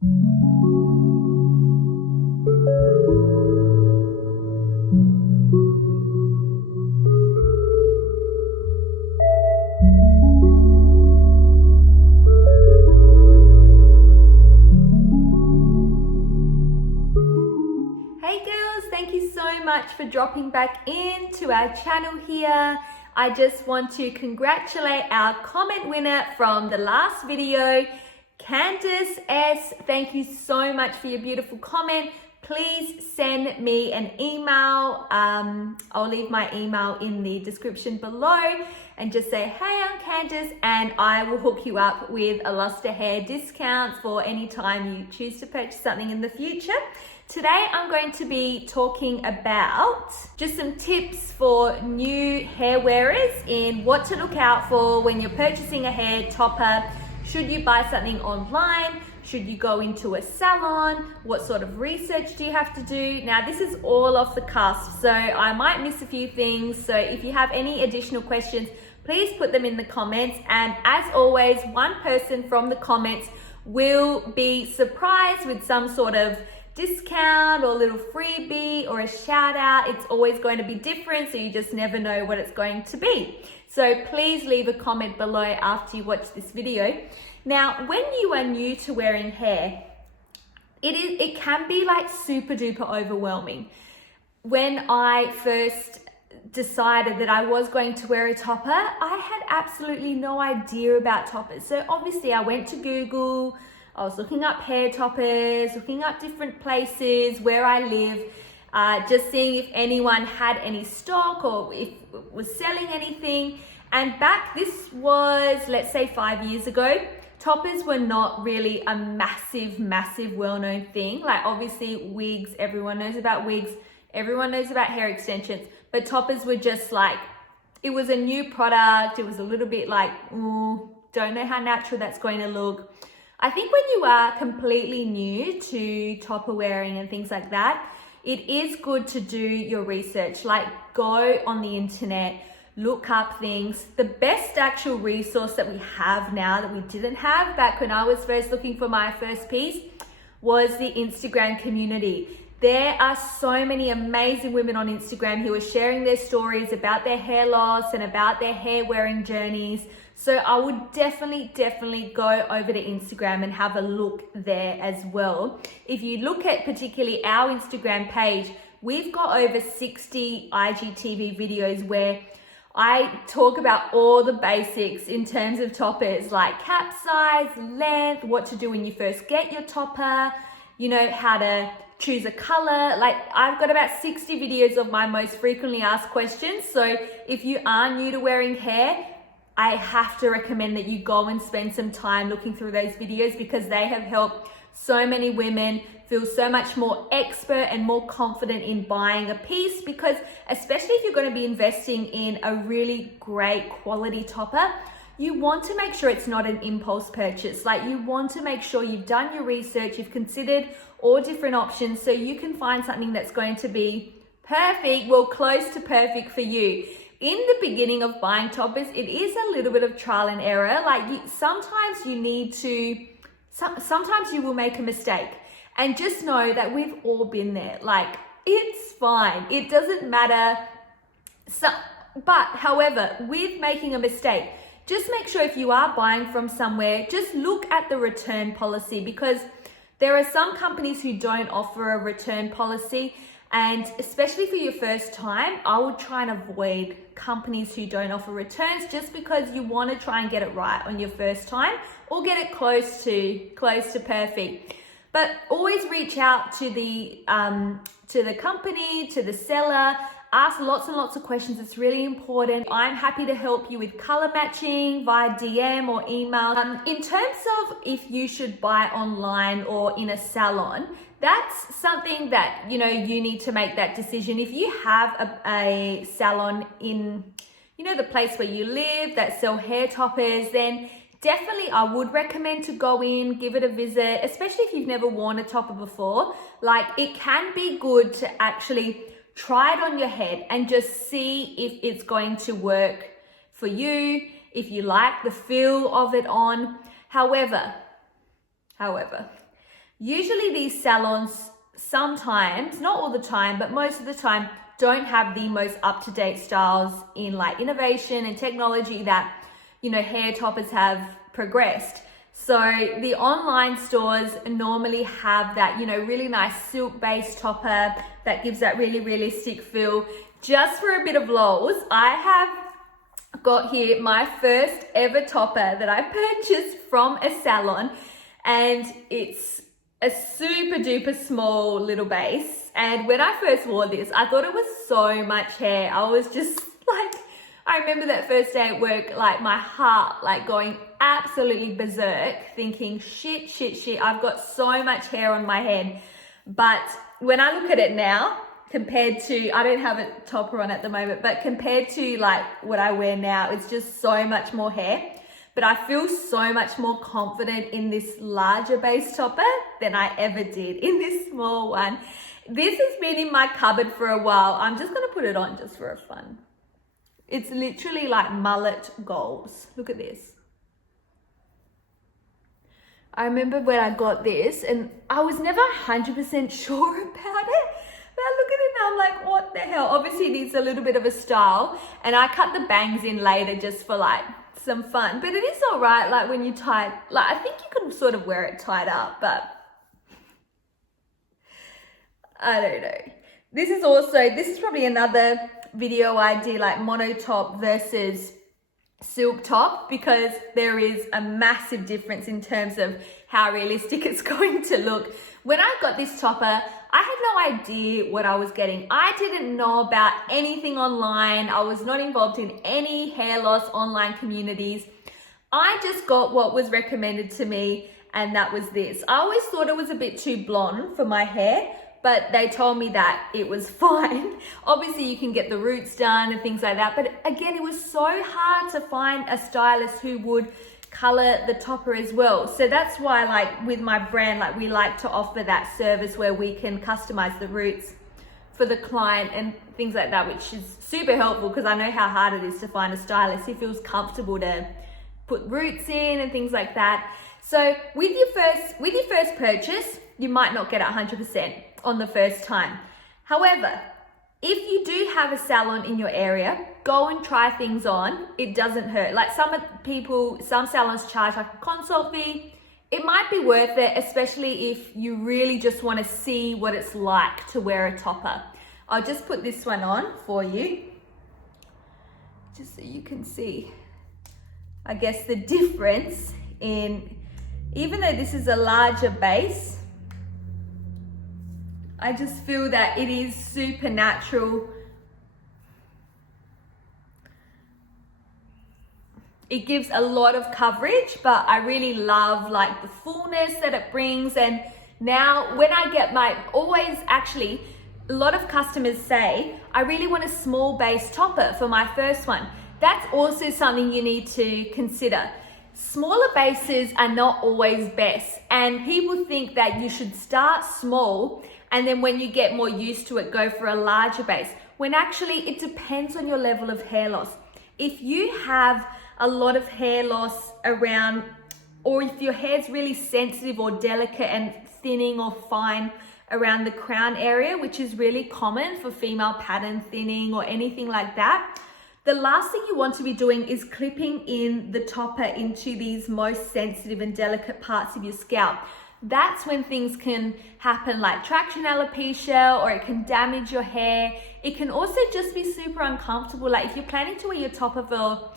Hey girls, thank you so much for dropping back into our channel here. I just want to congratulate our comment winner from the last video, Candace S. Thank you so much for your beautiful comment. Please send me an email. I'll leave my email in the description below and just say, hey, I'm Candace, and I will hook you up with a Lusta hair discount for any time you choose to purchase something in the future. Today, I'm going to be talking about just some tips for new hair wearers in what to look out for when you're purchasing a hair topper. Should you buy something online? Should you go into a salon? What sort of research do you have to do? Now, this is all off the cusp, so I might miss a few things. So if you have any additional questions, please put them in the comments. And as always, one person from the comments will be surprised with some sort of discount or little freebie or a shout out. It's always going to be different, so you just never know what it's going to be. So please leave a comment below after you watch this video. Now, when you are new to wearing hair, it can be like super duper overwhelming. When I first decided that I was going to wear a topper, I had absolutely no idea about toppers. So obviously I went to Google, I was looking up hair toppers, looking up different places where I live, just seeing if anyone had any stock or if it was selling anything. And this was, let's say 5 years ago, toppers were not really a massive, well-known thing. Like obviously wigs, everyone knows about wigs, everyone knows about hair extensions, but toppers were just like, it was a new product. It was a little bit like, ooh, don't know how natural that's going to look. I think when you are completely new to topper wearing and things like that, it is good to do your research, like go on the internet, look up things. The best actual resource that we have now that we didn't have back when I was first looking for my first piece was the Instagram community. There are so many amazing women on Instagram who are sharing their stories about their hair loss and about their hair wearing journeys. So I would definitely go over to Instagram and have a look there as well. If you look at particularly our Instagram page, we've got over 60 IGTV videos where I talk about all the basics in terms of toppers, like cap size, length, what to do when you first get your topper, you know, how to choose a color. Like I've got about 60 videos of my most frequently asked questions. So if you are new to wearing hair, I have to recommend that you go and spend some time looking through those videos because they have helped so many women feel so much more expert and more confident in buying a piece, because especially if you're going to be investing in a really great quality topper, you want to make sure it's not an impulse purchase. Like you want to make sure you've done your research, you've considered all different options so you can find something that's going to be perfect, well, close to perfect for you. In the beginning of buying toppers, it is a little bit of trial and error. Like sometimes you will make a mistake, and just know that we've all been there. Like it's fine. It doesn't matter. But however, with making a mistake, just make sure if you are buying from somewhere, just look at the return policy, because there are some companies who don't offer a return policy. And especially for your first time, I would try and avoid companies who don't offer returns, just because you want to try and get it right on your first time or get it close to perfect. But always reach out to the company, to the seller. Ask lots and lots of questions. It's really important. I'm happy to help you with color matching via DM or email. In terms of if you should buy online or in a salon, that's something that, you know, you need to make that decision. If you have a salon in, you know, the place where you live that sell hair toppers, then definitely I would recommend to go in, give it a visit, especially if you've never worn a topper before. Like it can be good to actually try it on your head and just see if it's going to work for you, if you like the feel of it on. However, Usually these salons sometimes, not all the time, but most of the time, don't have the most up-to-date styles in like innovation and technology that, you know, hair toppers have progressed. So the online stores normally have that, you know, really nice silk-based topper that gives that really realistic feel. Just for a bit of lols, I have got here my first ever topper that I purchased from a salon, and it's a super duper small little base. And when I first wore this, I thought it was so much hair. I was just like, I remember that first day at work, like my heart like going absolutely berserk, thinking shit, I've got so much hair on my head. But when I look at it now, compared to, I don't have a topper on at the moment, but compared to like what I wear now, it's just so much more hair. But I feel so much more confident in this larger base topper than I ever did in this small one. This has been in my cupboard for a while. I'm just gonna put it on just for fun. It's literally like mullet goals. Look at this. I remember when I got this and I was never 100% sure about it. But I look at it now, I'm like, what the hell? Obviously it needs a little bit of a style, and I cut the bangs in later just for like some fun. But it is all right, like when you tie, like I think you can sort of wear it tied up, but I don't know. This is probably another video I did, like mono top versus silk top, because there is a massive difference in terms of how realistic it's going to look. When I got this topper, I had no idea what I was getting. I didn't know about anything online. I was not involved in any hair loss online communities. I just got what was recommended to me, and that was this. I always thought it was a bit too blonde for my hair, but they told me that it was fine. Obviously you can get the roots done and things like that, but again, it was so hard to find a stylist who would color the topper as well. So that's why, like with my brand, like we like to offer that service where we can customize the roots for the client and things like that, which is super helpful because I know how hard it is to find a stylist who feels comfortable to put roots in and things like that. So with your first purchase, you might not get it 100% on the first time. However, if you do have a salon in your area, go and try things on. It doesn't hurt. Like some salons charge like a consult fee. It might be worth it, especially if you really just want to see what it's like to wear a topper. I'll just put this one on for you, just so you can see, I guess, the difference in, even though this is a larger base, I just feel that it is super natural. It gives a lot of coverage, but I really love like the fullness that it brings. And now when I get a lot of customers say, I really want a small base topper for my first one. That's also something you need to consider. Smaller bases are not always best, and people think that you should start small and then when you get more used to it, go for a larger base, when actually it depends on your level of hair loss. If you have a lot of hair loss around, or if your hair's really sensitive or delicate and thinning or fine around the crown area, which is really common for female pattern thinning or anything like that, the last thing you want to be doing is clipping in the topper into these most sensitive and delicate parts of your scalp. That's when things can happen, like traction alopecia, or it can damage your hair. It can also just be super uncomfortable. Like if you're planning to wear your topper for,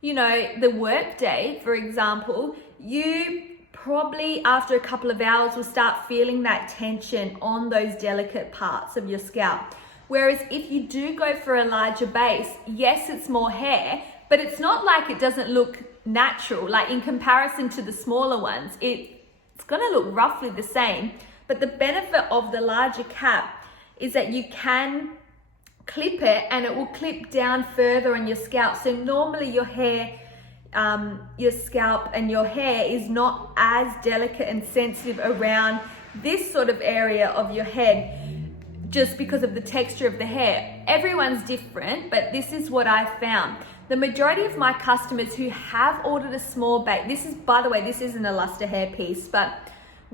the work day, for example, you probably after a couple of hours will start feeling that tension on those delicate parts of your scalp. Whereas if you do go for a larger base, yes, it's more hair, but it's not like it doesn't look natural. Like in comparison to the smaller ones, it's gonna look roughly the same. But the benefit of the larger cap is that you can clip it and it will clip down further on your scalp. So normally your scalp and your hair is not as delicate and sensitive around this sort of area of your head, just because of the texture of the hair. Everyone's different, but this is what I found. The majority of my customers who have ordered a small base, by the way, this isn't a Lusta hair piece, but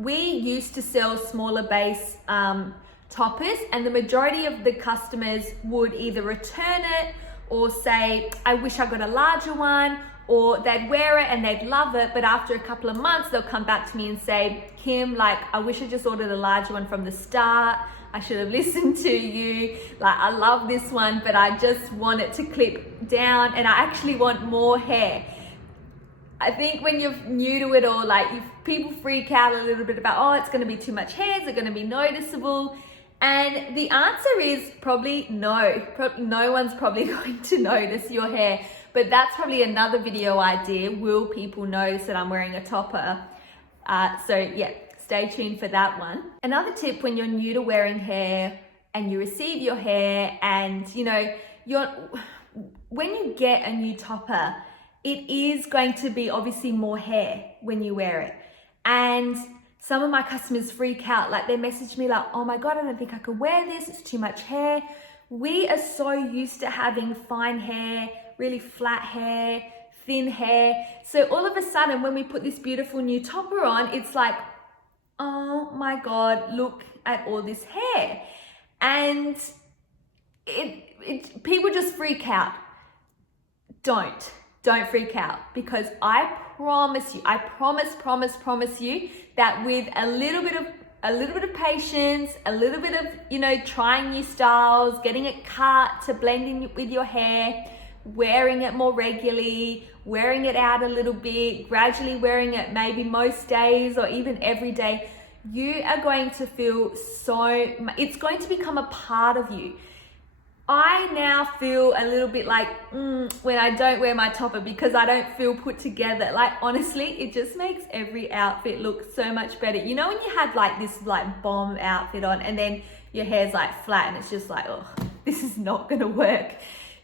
we used to sell smaller base toppers, and the majority of the customers would either return it or say, I wish I got a larger one, or they'd wear it and they'd love it, but after a couple of months, they'll come back to me and say, Kim, like, I wish I just ordered a larger one from the start. I should have listened to you. Like, I love this one, but I just want it to clip down and I actually want more hair. I think when you're new to it, or like people freak out a little bit about, oh, it's going to be too much hair, is it going to be noticeable? And the answer is probably no. No one's probably going to notice your hair, but that's probably another video idea. Will people notice that I'm wearing a topper? So yeah, stay tuned for that one. Another tip when you're new to wearing hair and you receive your hair, and you know, when you get a new topper, it is going to be obviously more hair when you wear it. And some of my customers freak out, like they message me like, oh my God, I don't think I could wear this, it's too much hair. We are so used to having fine hair, really flat hair, thin hair. So all of a sudden when we put this beautiful new topper on, it's like, oh my God, look at all this hair. And people just freak out. Don't freak out, because I promise you, I promise you that with a little bit of patience, a little bit of, you know, trying new styles, getting it cut to blend in with your hair, wearing it more regularly, wearing it out a little bit, gradually wearing it maybe most days or even every day, you are going to feel it's going to become a part of you. I now feel a little bit like when I don't wear my topper, because I don't feel put together. Like honestly, it just makes every outfit look so much better. You know, when you have like this like bomb outfit on and then your hair's like flat and it's just like, oh, this is not gonna work.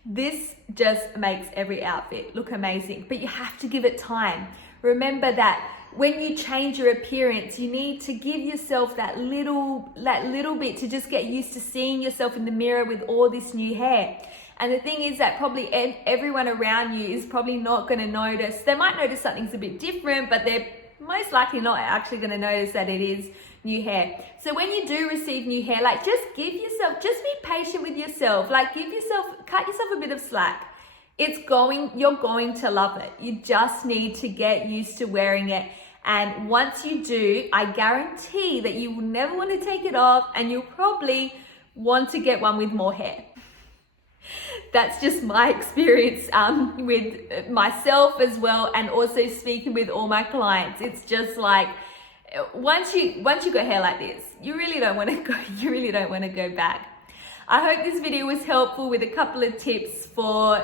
This just makes every outfit look amazing, but you have to give it time. Remember that when you change your appearance, you need to give yourself that little bit to just get used to seeing yourself in the mirror with all this new hair. And the thing is that probably everyone around you is probably not going to notice. They might notice something's a bit different, but they're most likely not actually going to notice that it is new hair. So when you do receive new hair, like just be patient with yourself. Like cut yourself a bit of slack. You're going to love it. You just need to get used to wearing it. And once you do, I guarantee that you will never want to take it off, and you'll probably want to get one with more hair. That's just my experience with myself as well, and also speaking with all my clients. It's just like once you got hair like this, you really don't want to go back. I hope this video was helpful with a couple of tips for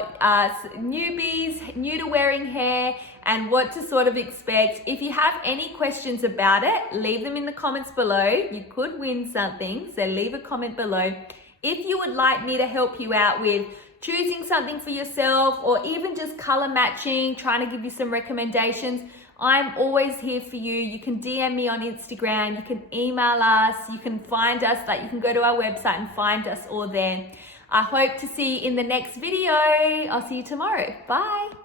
newbies, new to wearing hair, and what to sort of expect. If you have any questions about it, leave them in the comments below. You could win something, so leave a comment below. If you would like me to help you out with choosing something for yourself, or even just color matching, trying to give you some recommendations, I'm always here for you. You can DM me on Instagram, you can email us, you can find us, like you can go to our website and find us all there. I hope to see you in the next video. I'll see you tomorrow. Bye.